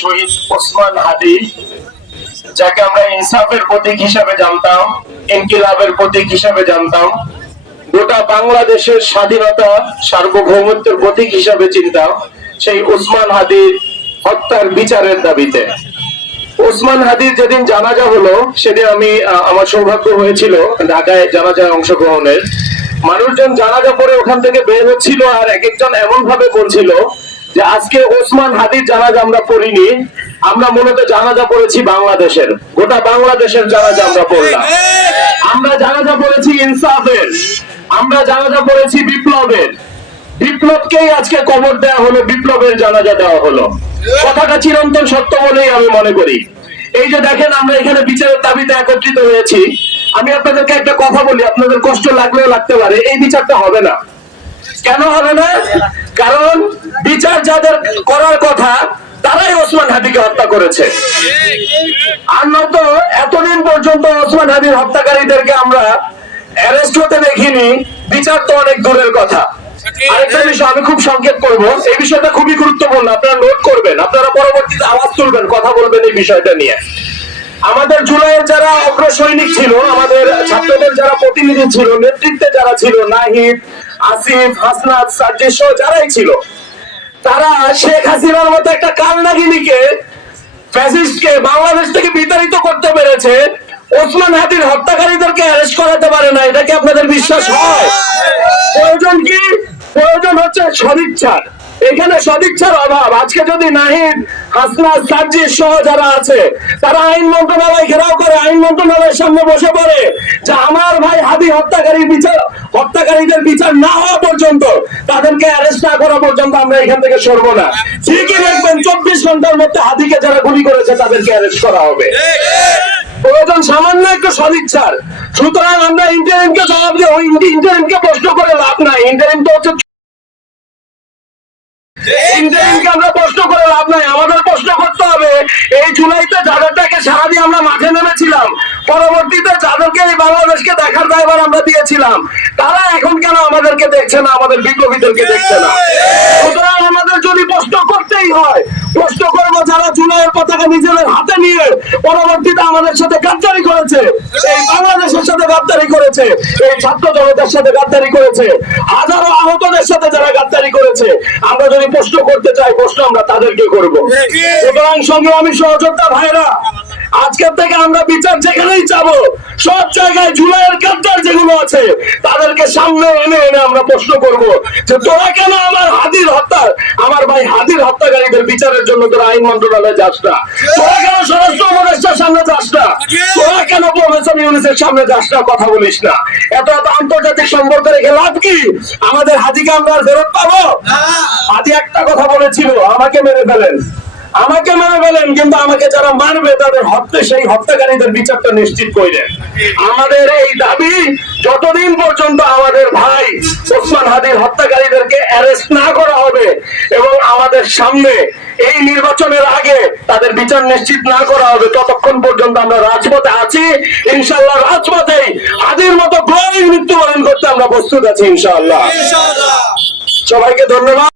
শহীদ ওসমান হাদি, যাকে আমরা ইনসাফের প্রতীক হিসাবে জানতাম, ইনকিলাবের প্রতীক হিসাবে জানতাম, গোটা বাংলাদেশের স্বাধীনতা সার্বভৌমত্বের প্রতীক হিসাবে সেই হাদির হত্যার বিচারের দাবিতে। ওসমান হাদির যেদিন জানাজা হলো, সেদিন আমি আমার সৌভাগ্য হয়েছিল ঢাকায় জানাজায় অংশগ্রহণের। মানুষজন জানাজা পরে ওখান থেকে বের হচ্ছিল আর এক একজন এমন ভাবে বলছিল যে আজকে ওসমান হাদির জানাজা আমরা পড়িনি, আমরা মূলত জানাজা পড়েছি বাংলাদেশের। গোটা বাংলাদেশের জানাজা আমরা পড়লাম। আমরা জানাজা পড়েছি ইনসাফের, আমরা জানাজা পড়েছি বিপ্লবের। বিপ্লবকেই আজকে কবর দেওয়া হলো, বিপ্লবের জানাজা দেওয়া হলো। কথাটা চিরন্তন সত্য বলেই আমি মনে করি। এই যে দেখেন, আমরা এখানে বিচারের দাবিতে একত্রিত হয়েছি। আমি আপনাদেরকে একটা কথা বলি, আপনাদের কষ্ট লাগলেও লাগতে পারে, এই বিচারটা হবে না। কেন হবে না? কারণ বিচার যাদের করার কথা, তারাই ওসমান হাদিকে হত্যা করেছে। আর নয়তো এতদিন পর্যন্ত ওসমান হাদির হত্যাকারীদেরকে আমরা অ্যারেস্ট হতে দেখিনি, বিচার তো অনেক দূরের কথা। আরেকটা বিষয় আমি খুব সংক্ষেপ করব, এই বিষয়টা খুবই গুরুত্বপূর্ণ, আপনারা নোট করবেন, আপনারা পরবর্তীতে আওয়াজ তুলবেন, কথা বলবেন এই বিষয়টা নিয়ে। আমাদের জুলাইয়ের যারা অগ্র সৈনিক ছিল, আমাদের ছাত্রদের যারা প্রতিনিধি ছিল, নেতৃত্বে যারা ছিল, নাহিদ আসিফ, হাসনাত, সাজ্জিদ সহ যারাই ছিল, তারা শেখ হাসিনার মতো একটা কালনাগিনীকে ফ্যাসিস্টকে বাংলাদেশ থেকে বিতাড়িত করতে পেরেছে। ওসমান হাদির হত্যাকারীদেরকে অ্যারেস্ট করাতে পারে না, এটা কি আপনাদের বিশ্বাস হয়? প্রয়োজন কি? প্রয়োজন হচ্ছে সদিচ্ছার। এখানে সদিচ্ছার অভাব। আজকে যদি নাহিদ, হাসনাত, সাজ্জিদ সহ যারা আছে, তারা আইন মন্ত্রণালয় ঘেরাও করে, আইন মন্ত্রণালয়ের সামনে বসে পড়ে ভাই হত্যাকারী বিচার, হত্যাকারীদের বিচার না হওয়া পর্যন্ত তাদেরকে অ্যারেস্ট না করা পর্যন্ত আমরা এখান থেকে সরবো না। ঠিকই দেখবেন, চব্বিশ ঘণ্টার মধ্যে হাদিকে যারা গুলি করেছে, তাদেরকে অ্যারেস্ট করা হবে। প্রয়োজন সামান্য একটু সদিচ্ছার। সুতরাং আমরা জবাব ওই প্রশ্ন করে লাভ নাই। হচ্ছে আমরা প্রশ্ন করে লাভ নাই। আমাদের প্রশ্ন করতে হবে, এই জুলাইতে যাদেরটাকে সারা দিয়ে আমরা মাঠে নেমেছিলাম। পরবর্তীতে যাদেরকে এই বাংলাদেশকে দেখার দায়ভার আমরা দিয়েছিলাম। তারা এখন কেন আমাদেরকে দেখছে না আমাদের বিপ্লবীদেরকে দেখছে না? সুতরাং আমাদের যদি প্রশ্ন করতেই হয় প্রশ্ন করব যারা জুলাইয়ের পতাকা নিজেদের হাতে নিয়ে পরবর্তীতে আমাদের সাথে গাদ্দারি করেছে এই বাংলাদেশের সাথে গাদ্দারি করেছে এই ছাত্র জনতার সাথে গাদ্দারি করেছে হাজারো আহতদের সাথে যারা গাদ্দারি করেছে আমরা যদি প্রশ্ন করতে চাই প্রশ্ন আমরা তাদেরকে করব। সুতরাং সংগ্রামী সহযোদ্ধা ভাইরা আজকের থেকে আমরা বিচার যেখানেই যাব সব জায়গায় জুলাইয়ের গাদ্দার যেগুলো আছে তাদেরকে সামনে এনে এনে আমরা প্রশ্ন করব যে তোরা কেন আমার হাদির হত্যা আমার ভাই হাদির হত্যাকারীদের বিচারের জন্য তোরা আইন মন্ত্রণালয়ে যাস না? তোরা কেন স্বরাষ্ট্র উপদেষ্টার সামনে যাস না? তোরা কেন প্রফেসর ইউনিসের সামনে যাস না? কথা বলিস না। এত এত আন্তর্জাতিক সম্পর্ক রেখে লাভ কি? আমাদের হাদিকে আমরা ফেরত পাবো? হাদি একটা কথা বলেছিল আমাকে মেরে ফেলেন। আমাকে মেরে ফেলেন কিন্তু আমাকে যারা মারবে তাদের হত্যা সেই হত্যাকারীদের বিচারটা নিশ্চিত করলেন আমাদের এই দাবি যতদিন পর্যন্ত আমাদের ভাই ওসমান হাদির হত্যাকারীদেরকে অ্যারেস্ট না করা হবে এবং আমাদের সামনে এই নির্বাচনের আগে তাদের বিচার নিশ্চিত না করা হবে ততক্ষণ পর্যন্ত আমরা রাজপথে আছি। ইনশাল্লাহ রাজপথেই হাদির মতো গ্লোরিং মৃত্যুবরণ করতে আমরা প্রস্তুত আছি ইনশাআল্লাহ। সবাইকে ধন্যবাদ।